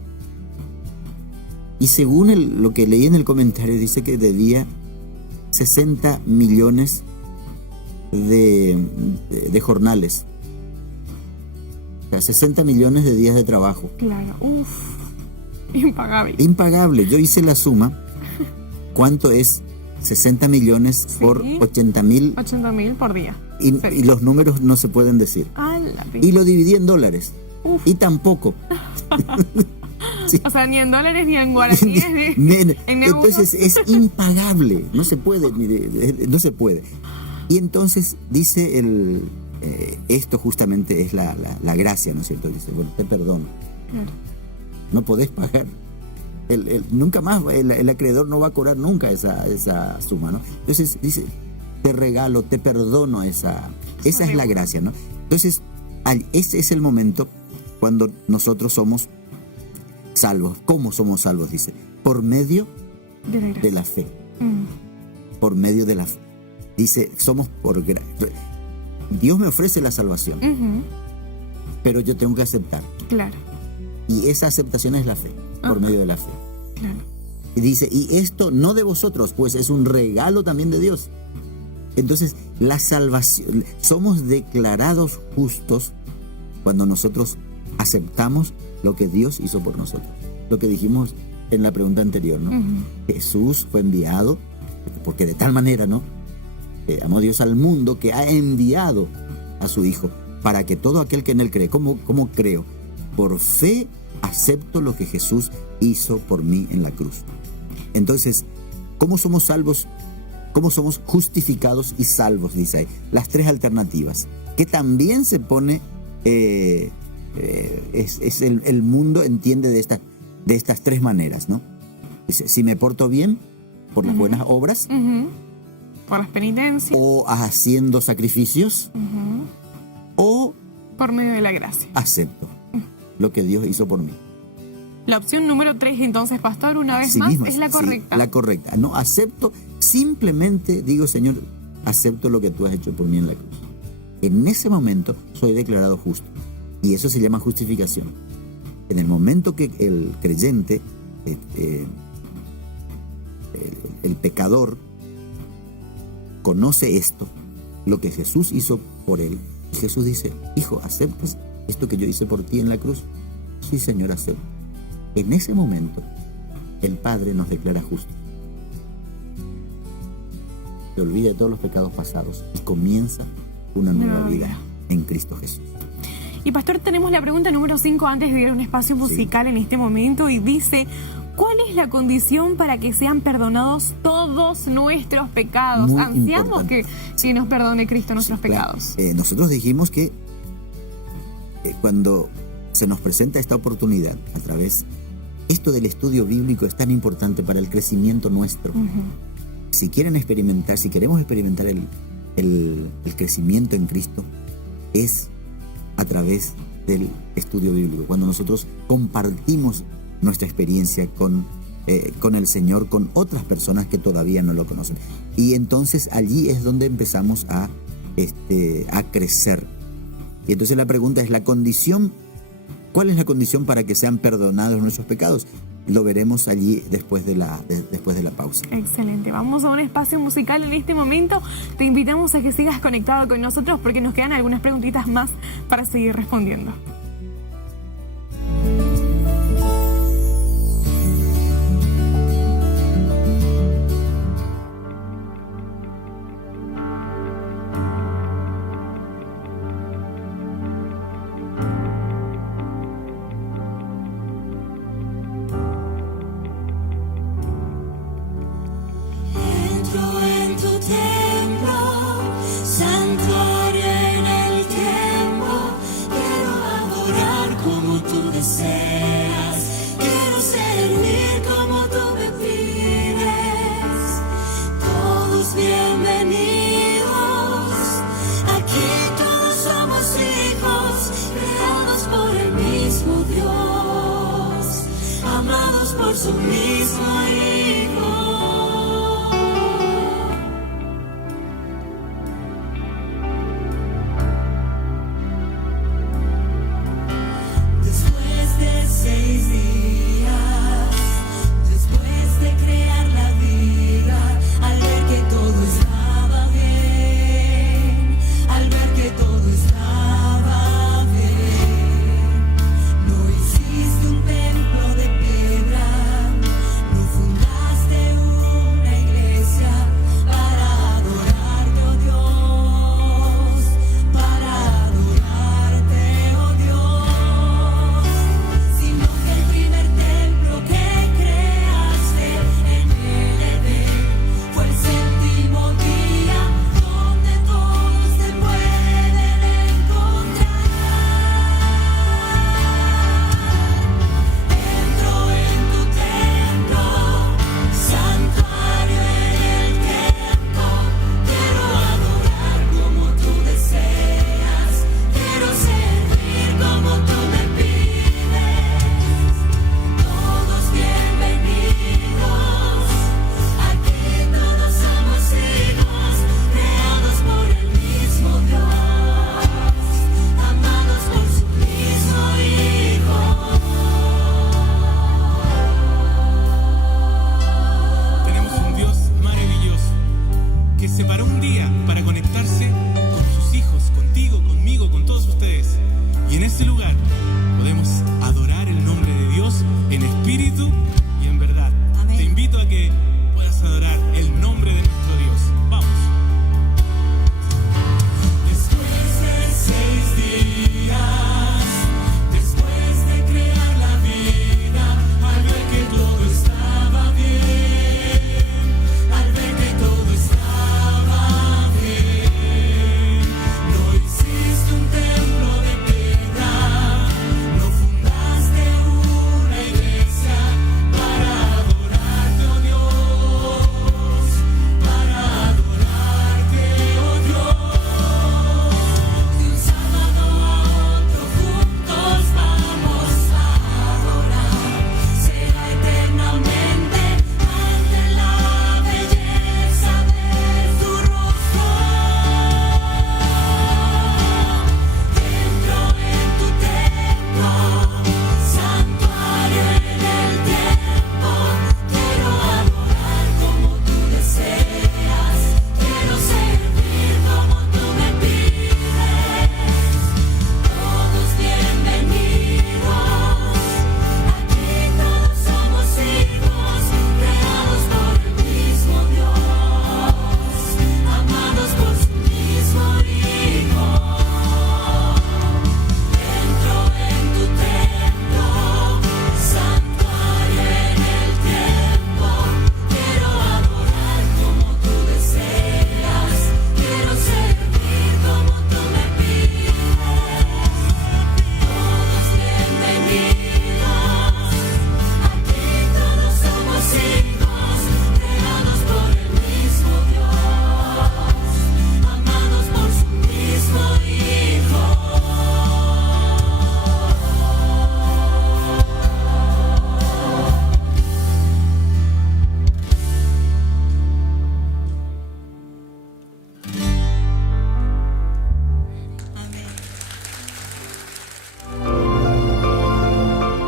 Y según lo que leí en el comentario, dice que debía 60 millones de jornales. O sea, 60 millones de días de trabajo. Claro. Uf. Impagable. Impagable. Yo hice la suma. ¿Cuánto es 60 millones por Sí. 80.000 80.000 por día. y, Sí. y los números no se pueden decir. Ah, la Y lo dividí en dólares. Uf. Y tampoco. O sea, ni en dólares ni en guaraníes. En euros. Entonces es impagable. No se puede. No se puede. Y entonces dice esto justamente es la gracia, ¿no es cierto? Dice, bueno, te perdono. Claro. No podés pagar. Nunca más, el acreedor no va a cobrar nunca esa suma, ¿no? Entonces dice, te regalo, te perdono esa es la gracia, ¿no? Entonces, ese es el momento cuando nosotros somos salvos. ¿Cómo somos salvos? Dice, por medio De la gracia. de la fe. Mm. Por medio de la fe. Dice, somos por gracia. Dios me ofrece la salvación, Ujú. pero yo tengo que aceptar. Claro, Y esa aceptación es la fe, por medio de la fe. claro. Y dice, y esto no de vosotros, pues es un regalo también de Dios. Entonces, la salvación, somos declarados justos cuando nosotros aceptamos lo que Dios hizo por nosotros. Lo que dijimos en la pregunta anterior, ¿no? Ujú. Jesús fue enviado, porque de tal manera, ¿no? Amó Dios al mundo que ha enviado a su Hijo para que todo aquel que en Él cree, ¿cómo creo? Por fe acepto lo que Jesús hizo por mí en la cruz. Entonces, ¿cómo somos salvos? ¿Cómo somos justificados y salvos? Dice ahí. Las tres alternativas. Que también se pone, el mundo entiende de estas tres maneras, ¿no? Dice, si me porto bien, por las buenas obras, Ujú. Por las penitencias. o haciendo sacrificios, Ujú. o Por medio de la gracia. acepto lo que Dios hizo por mí. La opción número 3, entonces, pastor, una vez Así más, mismo es la sí, correcta. la correcta. No, acepto, simplemente digo, Señor, acepto lo que tú has hecho por mí en la cruz. En ese momento soy declarado justo. Y eso se llama justificación. En el momento que el creyente, el pecador, conoce esto, lo que Jesús hizo por él, Jesús dice, hijo, ¿aceptas esto que yo hice por ti en la cruz? Sí, Señor, acepto. En ese momento, el Padre nos declara justos. Se olvida de todos los pecados pasados y comienza una nueva vida en Cristo Jesús. Y pastor, tenemos la pregunta número 5 antes de ir a un espacio musical en este momento y dice, ¿cuál es la condición para que sean perdonados todos nuestros pecados? Muy Ansiamos importante. que nos perdone Cristo nuestros Sí, claro. pecados. Nosotros dijimos que cuando se nos presenta esta oportunidad a través, esto del estudio bíblico es tan importante para el crecimiento nuestro. Ujú. Si queremos experimentar el crecimiento en Cristo, es a través del estudio bíblico. Cuando nosotros compartimos nuestra experiencia con el Señor, con otras personas que todavía no lo conocen. Y entonces allí es donde empezamos a crecer. Y entonces la pregunta es, ¿cuál es la condición para que sean perdonados nuestros pecados? Lo veremos allí después de la pausa. Excelente, vamos a un espacio musical en este momento. Te invitamos a que sigas conectado con nosotros porque nos quedan algunas preguntitas más para seguir respondiendo. Entro en tu templo, santuario en el tiempo. Quiero adorar como tú deseas. Quiero servir como tú me pides. Todos bienvenidos. Aquí todos somos hijos, creados por el mismo Dios, amados por su mismo Hijo. Después de 6 días, después de crear la vida, al ver que todo estaba bien, al ver que todo estaba bien, no hiciste un templo de piedra,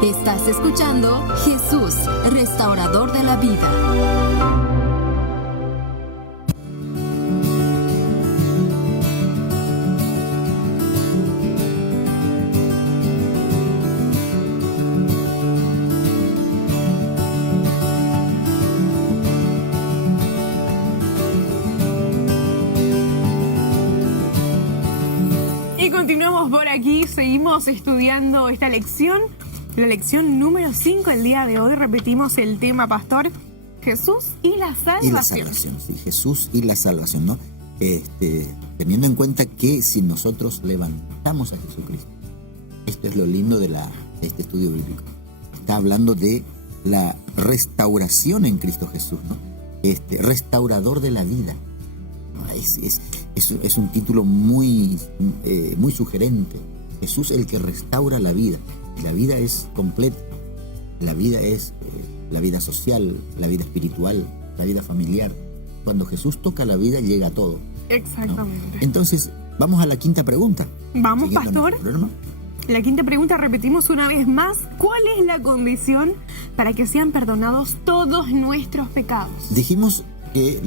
Estás escuchando Jesús, restaurador de la vida. Y continuamos por aquí, seguimos estudiando esta lección, la lección número 5 el día de hoy. Repetimos el tema, pastor, Jesús y la salvación. Y la salvación, sí, Jesús y la salvación, ¿no? Teniendo en cuenta que si nosotros levantamos a Jesucristo, esto es lo lindo de este estudio bíblico, está hablando de la restauración en Cristo Jesús, ¿no? Restaurador de la vida. Es un título muy sugerente. Jesús el que restaura la vida. La vida es completa. La vida es la vida social, la vida espiritual, la vida familiar. Cuando Jesús toca la vida, llega a todo, ¿no? Exactamente. Entonces, vamos a la quinta pregunta. Vamos, Siguiendo pastor. nuestro programa. La quinta pregunta, repetimos una vez más, ¿cuál es la condición para que sean perdonados todos nuestros pecados? Dijimos que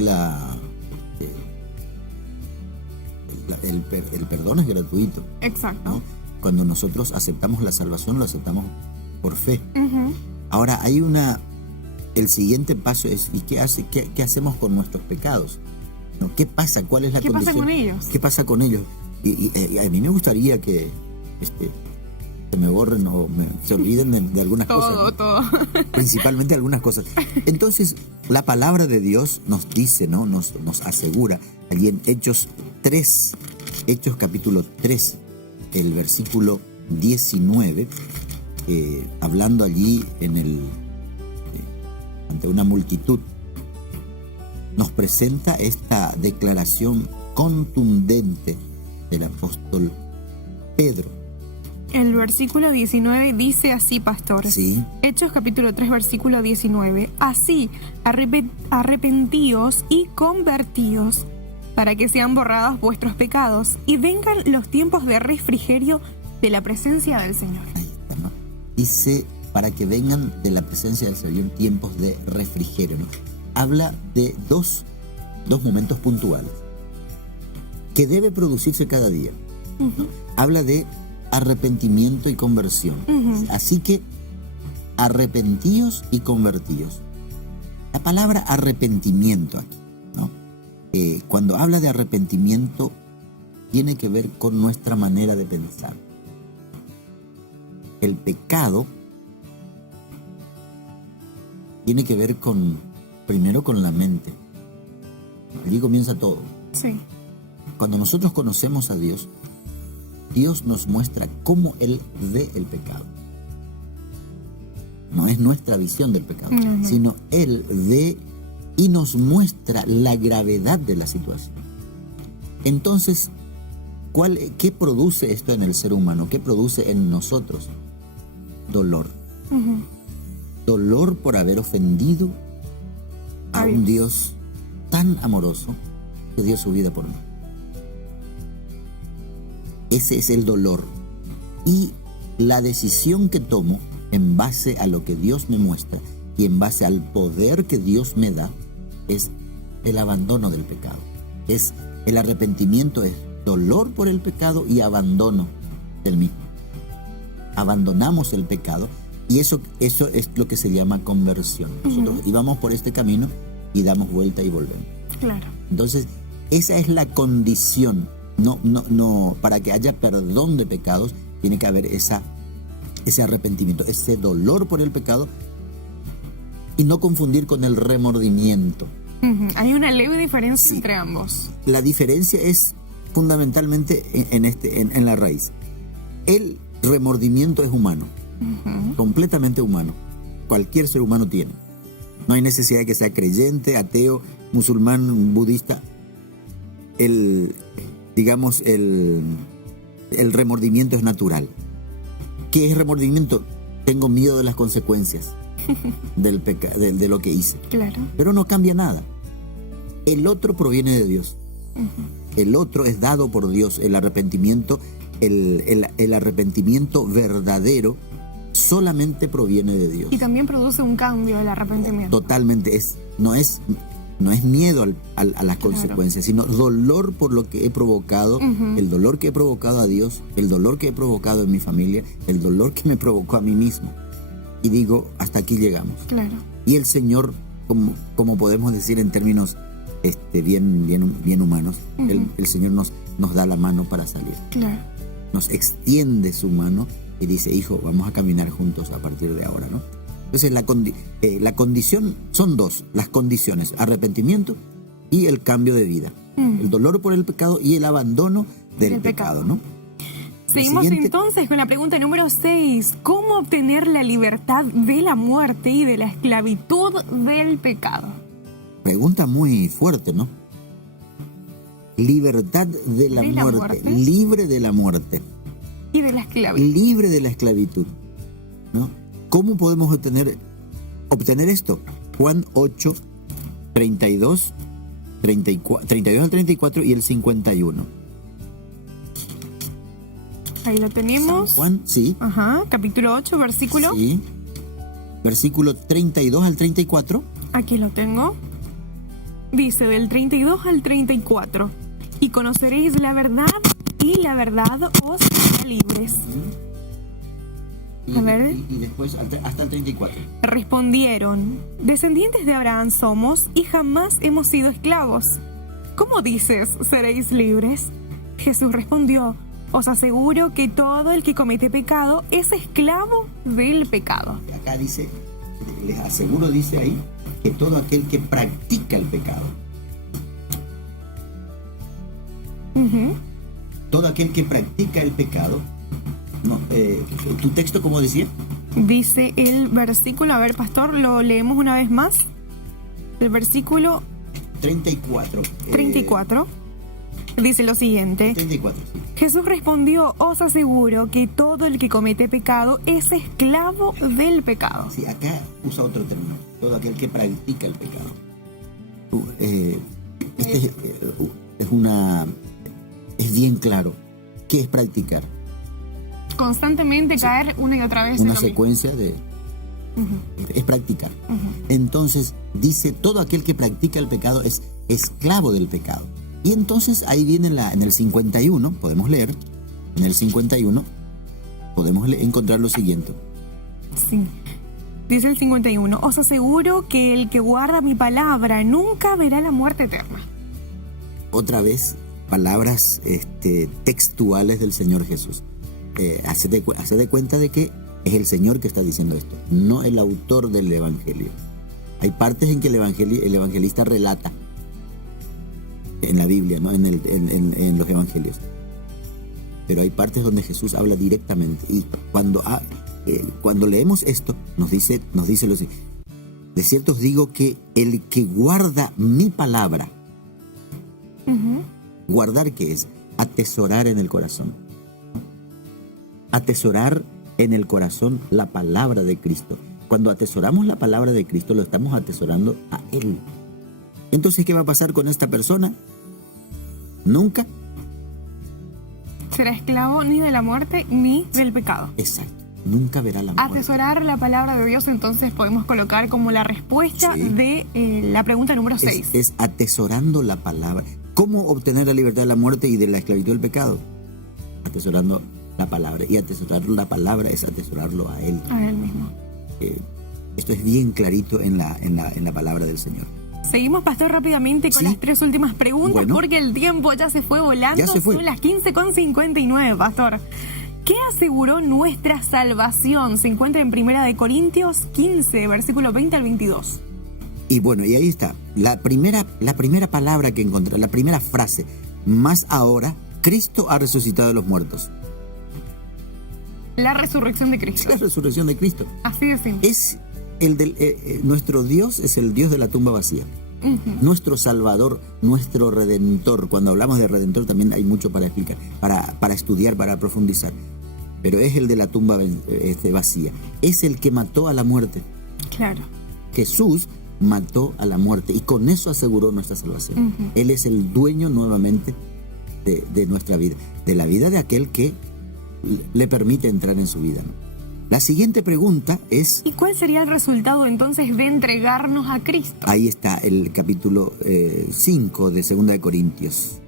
el perdón es gratuito, Exacto. ¿no? Cuando nosotros aceptamos la salvación, lo aceptamos por fe. Ujú. Ahora, el siguiente paso es, ¿y qué hacemos con nuestros pecados? ¿No? ¿Qué pasa? ¿Cuál es la ¿Qué condición? pasa con ellos? ¿Qué pasa con ellos? Y a mí me gustaría que se me borren o se olviden de algunas cosas, ¿no? Todo. Principalmente algunas cosas. Entonces, la palabra de Dios nos dice, ¿no? Nos asegura, allí en Hechos capítulo 3, el versículo 19, hablando allí ante una multitud, nos presenta esta declaración contundente del apóstol Pedro. El versículo 19 dice así, pastor. Sí. Hechos capítulo 3, versículo 19. Así, arrepentíos y convertíos, para que sean borrados vuestros pecados y vengan los tiempos de refrigerio de la presencia del Señor. Ahí está, ¿no? Dice, para que vengan de la presencia del Señor tiempos de refrigerio, ¿no? Habla de dos momentos puntuales que debe producirse cada día, ¿no? Habla de arrepentimiento y conversión. Así que arrepentíos y convertíos. La palabra arrepentimiento aquí, ¿no? Cuando habla de arrepentimiento, tiene que ver con nuestra manera de pensar. El pecado tiene que ver primero con la mente. Allí comienza todo. Sí. Cuando nosotros conocemos a Dios, Dios nos muestra cómo Él ve el pecado. No es nuestra visión del pecado, sino Él ve y nos muestra la gravedad de la situación. Entonces, ¿qué produce esto en el ser humano? ¿Qué produce en nosotros? Dolor. Dolor por haber ofendido a un Dios tan amoroso que dio su vida por mí. Ese es el dolor. Y la decisión que tomo en base a lo que Dios me muestra y en base al poder que Dios me da es el abandono del pecado. El arrepentimiento es dolor por el pecado y abandono del mismo. Abandonamos el pecado y eso es lo que se llama conversión. Nosotros íbamos por este camino y damos vuelta y volvemos. Claro. Entonces, esa es la condición. No, para que haya perdón de pecados, tiene que haber ese arrepentimiento, ese dolor por el pecado, y no confundir con el remordimiento. Hay una leve diferencia entre ambos. La diferencia es fundamentalmente en la raíz. El remordimiento es humano, completamente humano. Cualquier ser humano tiene. No hay necesidad de que sea creyente, ateo, musulmán, budista. El remordimiento es natural. ¿Qué es remordimiento? Tengo miedo de las consecuencias del pecado, de lo que hice. Claro. Pero no cambia nada. El otro proviene de Dios. El otro es dado por Dios. El arrepentimiento, el arrepentimiento verdadero solamente proviene de Dios. Y también produce un cambio, el arrepentimiento. Totalmente, no es miedo a las consecuencias, sino dolor por lo que he provocado, el dolor que he provocado a Dios, el dolor que he provocado en mi familia, el dolor que me provocó a mí mismo. Y digo, hasta aquí llegamos. Claro. Y el Señor, como podemos decir en términos bien humanos, el Señor nos da la mano para salir. Claro. Nos extiende su mano y dice, hijo, vamos a caminar juntos a partir de ahora, ¿no? Entonces la condición, son dos, las condiciones, arrepentimiento y el cambio de vida. El dolor por el pecado y el abandono del pecado, ¿no? Seguimos siguiente. Entonces con la pregunta número 6. ¿Cómo obtener la libertad de la muerte y de la esclavitud del pecado? Pregunta muy fuerte, ¿no? Libertad de la muerte, libre de la muerte. Y de la esclavitud. Libre de la esclavitud, ¿no? ¿Cómo podemos obtener esto? Juan 8, 32 al 34 y el 51. Ahí lo tenemos. San Juan, sí. Ajá, capítulo 8, versículo. Sí. Versículo 32 al 34. Aquí lo tengo. Dice del 32 al 34. Y conoceréis la verdad, y la verdad os hará libres. A ver. Y después hasta el 34. Respondieron, descendientes de Abraham somos y jamás hemos sido esclavos. ¿Cómo dices, seréis libres? Jesús respondió, os aseguro que todo el que comete pecado es esclavo del pecado. Acá dice, les aseguro, dice ahí, que todo aquel que practica el pecado. Todo aquel que practica el pecado. No, ¿tu texto cómo decía? Dice el versículo, a ver, pastor, lo leemos una vez más. El versículo 34. 34. Dice lo siguiente. 34, sí. Jesús respondió, os aseguro que todo el que comete pecado es esclavo del pecado. Sí, acá usa otro término. Todo aquel que practica el pecado. Es bien claro. ¿Qué es practicar? Constantemente caer una y otra vez en Una lo mismo. secuencia de... Es practicar. Entonces, dice, todo aquel que practica el pecado es esclavo del pecado. Y entonces ahí viene en el 51, podemos leer, en el 51 podemos encontrar lo siguiente. Sí. Dice el 51, os aseguro que el que guarda mi palabra nunca verá la muerte eterna. Otra vez, palabras textuales del Señor Jesús. Haced de cuenta de que es el Señor que está diciendo esto, no el autor del Evangelio. Hay partes en que el evangelista relata en la Biblia, ¿no? en los evangelios. Pero hay partes donde Jesús habla directamente. Y cuando leemos esto, nos dice lo siguiente. De cierto os digo que el que guarda mi palabra, guardar, ¿qué es? Atesorar en el corazón. Atesorar en el corazón la palabra de Cristo. Cuando atesoramos la palabra de Cristo, lo estamos atesorando a Él. Entonces, ¿qué va a pasar con esta persona? Nunca Será esclavo ni de la muerte ni del pecado. Exacto. Nunca verá la muerte. Atesorar la palabra de Dios, entonces podemos colocar como la respuesta Sí. de la pregunta número 6. Es atesorando la palabra. ¿Cómo obtener la libertad de la muerte y de la esclavitud del pecado? Atesorando la palabra. Y atesorar la palabra es atesorarlo a Él. A él mismo. Esto es bien clarito en la palabra del Señor. Seguimos, pastor, rápidamente con Sí. las 3 últimas preguntas, Bueno. porque el tiempo ya se fue volando. Ya se fue. Son las 15:59, pastor. ¿Qué aseguró nuestra salvación? Se encuentra en 1 de Corintios 15, versículo 20 al 22. Y bueno, y ahí está. La primera palabra que encontré, la primera frase. Más ahora, Cristo ha resucitado de los muertos. La resurrección de Es Cristo. la resurrección de Cristo. Así de simple. Es nuestro Dios es el Dios de la tumba vacía. Nuestro Salvador, nuestro Redentor. Cuando hablamos de Redentor también hay mucho para explicar, para estudiar, para profundizar. Pero es el de la tumba vacía. Es el que mató a la muerte. Claro. Jesús mató a la muerte y con eso aseguró nuestra salvación. Él es el dueño nuevamente de nuestra vida, de la vida de aquel que le permite entrar en su vida, ¿no? La siguiente pregunta es, ¿Y cuál sería el resultado entonces de entregarnos a Cristo? ahí está el capítulo 5 de 2 de Corintios.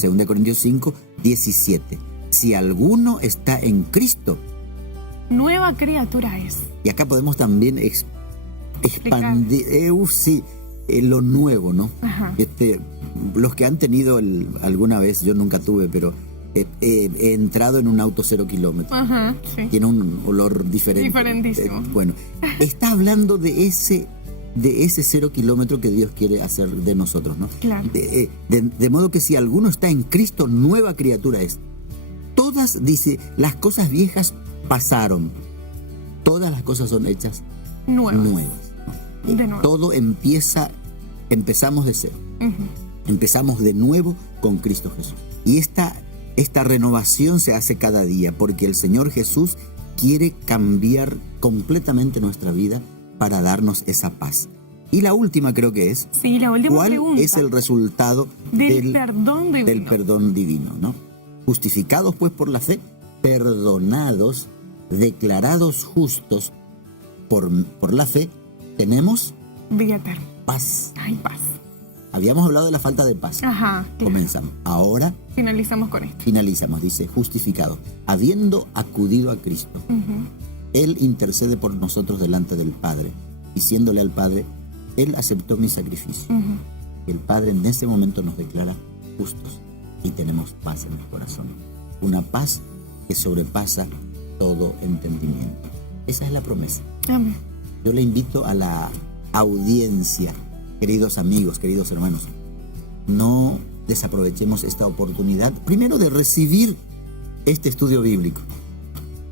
2 de Corintios 5, 17. Si alguno está en Cristo, Nueva criatura es. y acá podemos también expandir, lo nuevo, ¿no? Ajá. Los que han tenido alguna vez, yo nunca tuve, pero he entrado en un auto 0 kilómetros. Ajá, sí. Tiene un olor diferente. Diferentísimo. Bueno, está hablando de ese 0 kilómetro que Dios quiere hacer de nosotros, ¿no? Claro. De modo que si alguno está en Cristo, nueva criatura es. Todas, dice, las cosas viejas pasaron. Todas las cosas son hechas Nueva. nuevas. ¿no? De nuevo. Todo empezamos de cero. Ujú. Empezamos de nuevo con Cristo Jesús. Y esta renovación se hace cada día porque el Señor Jesús quiere cambiar completamente nuestra vida para darnos esa paz. Y la última creo que es, Sí, la última ¿cuál pregunta. es el resultado Del perdón divino. del perdón divino? ¿no? Justificados pues por la fe, perdonados, declarados justos por la fe, tenemos Vida eterna. paz. Ay, paz. Habíamos hablado de la falta de paz. Ajá. claro. Comenzamos. Ahora Finalizamos con esto. finalizamos, dice, justificados, habiendo acudido a Cristo. Ujú. Él intercede por nosotros delante del Padre, diciéndole al Padre, Él aceptó mi sacrificio. Ujú. El Padre en ese momento nos declara justos y tenemos paz en el corazón. Una paz que sobrepasa todo entendimiento. Esa es la promesa. Amén. Yo le invito a la audiencia, queridos amigos, queridos hermanos, no desaprovechemos esta oportunidad, primero de recibir este estudio bíblico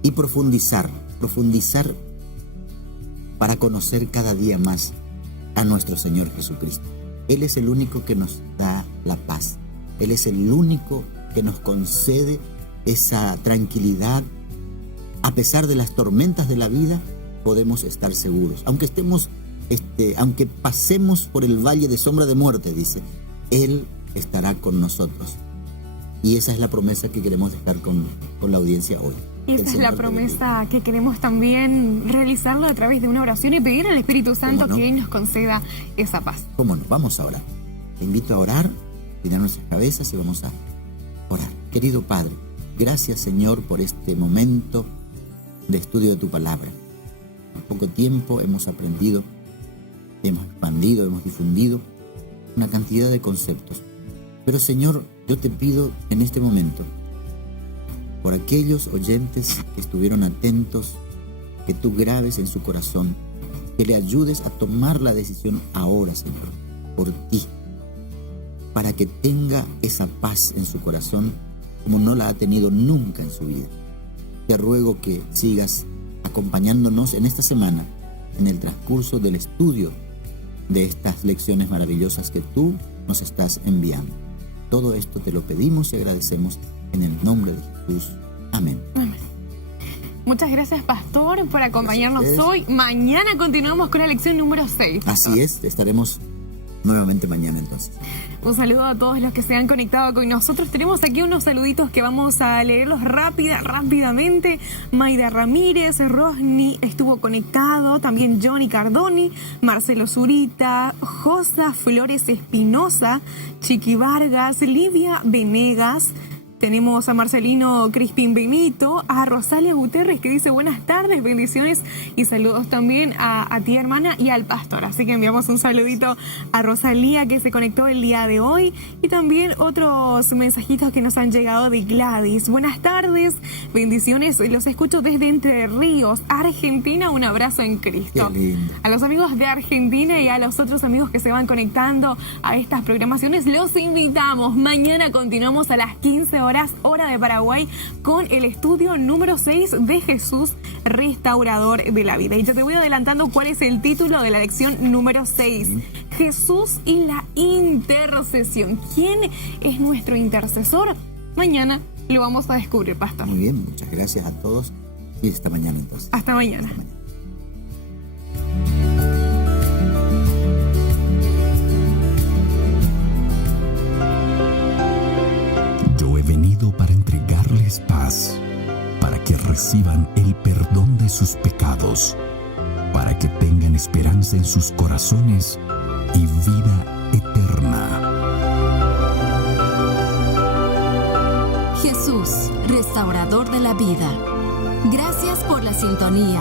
y profundizar para conocer cada día más a nuestro Señor Jesucristo. Él es el único que nos da la paz. Él es el único que nos concede esa tranquilidad. A pesar de las tormentas de la vida, podemos estar seguros. Aunque pasemos por el valle de sombra de muerte, dice, Él estará con nosotros. Y esa es la promesa que queremos dejar con la audiencia hoy. Y El esta es Señor la te promesa que queremos también realizarlo a través de una oración y pedir al Espíritu Santo ¿Cómo no? que Él nos conceda esa paz. ¿Cómo no? Vamos a orar. Te invito a orar, tirar nuestras cabezas y vamos a orar. Querido Padre, gracias Señor por este momento de estudio de tu palabra. En poco tiempo hemos aprendido, hemos expandido, hemos difundido una cantidad de conceptos. Pero Señor, yo te pido en este momento, por aquellos oyentes que estuvieron atentos, que tú grabes en su corazón, que le ayudes a tomar la decisión ahora, Señor, por ti, para que tenga esa paz en su corazón como no la ha tenido nunca en su vida. Te ruego que sigas acompañándonos en esta semana, en el transcurso del estudio de estas lecciones maravillosas que tú nos estás enviando. Todo esto te lo pedimos y agradecemos en el nombre de Jesús. Amén. Muchas gracias, Pastor, por acompañarnos Gracias a hoy. Mañana continuamos con la lección número 6. Así es, estaremos nuevamente mañana entonces. Un saludo a todos los que se han conectado con nosotros. Tenemos aquí unos saluditos que vamos a leerlos rápidamente. Maida Ramírez, Rosny estuvo conectado, también Johnny Cardoni, Marcelo Zurita, Josa Flores Espinosa, Chiqui Vargas, Livia Venegas. Tenemos a Marcelino Crispín Benito, a Rosalia Guterres que dice buenas tardes, bendiciones y saludos también a ti hermana y al pastor. Así que enviamos un saludito a Rosalía que se conectó el día de hoy y también otros mensajitos que nos han llegado de Gladys. Buenas tardes, bendiciones, los escucho desde Entre Ríos, Argentina, un abrazo en Cristo. Qué lindo. A los amigos de Argentina y a los otros amigos que se van conectando a estas programaciones, los invitamos. Mañana continuamos a las 15 horas, hora de Paraguay, con el estudio número 6 de Jesús, restaurador de la vida. Y yo te voy adelantando cuál es el título de la lección número 6. Jesús y la intercesión. ¿Quién es nuestro intercesor? Mañana lo vamos a descubrir, pastor. Muy bien, muchas gracias a todos y hasta mañana entonces. Hasta mañana. Yo he venido para entregarles paz, para que que reciban el perdón de sus pecados, para que tengan esperanza en sus corazones y vida eterna. Jesús, restaurador de la vida. Gracias por la sintonía.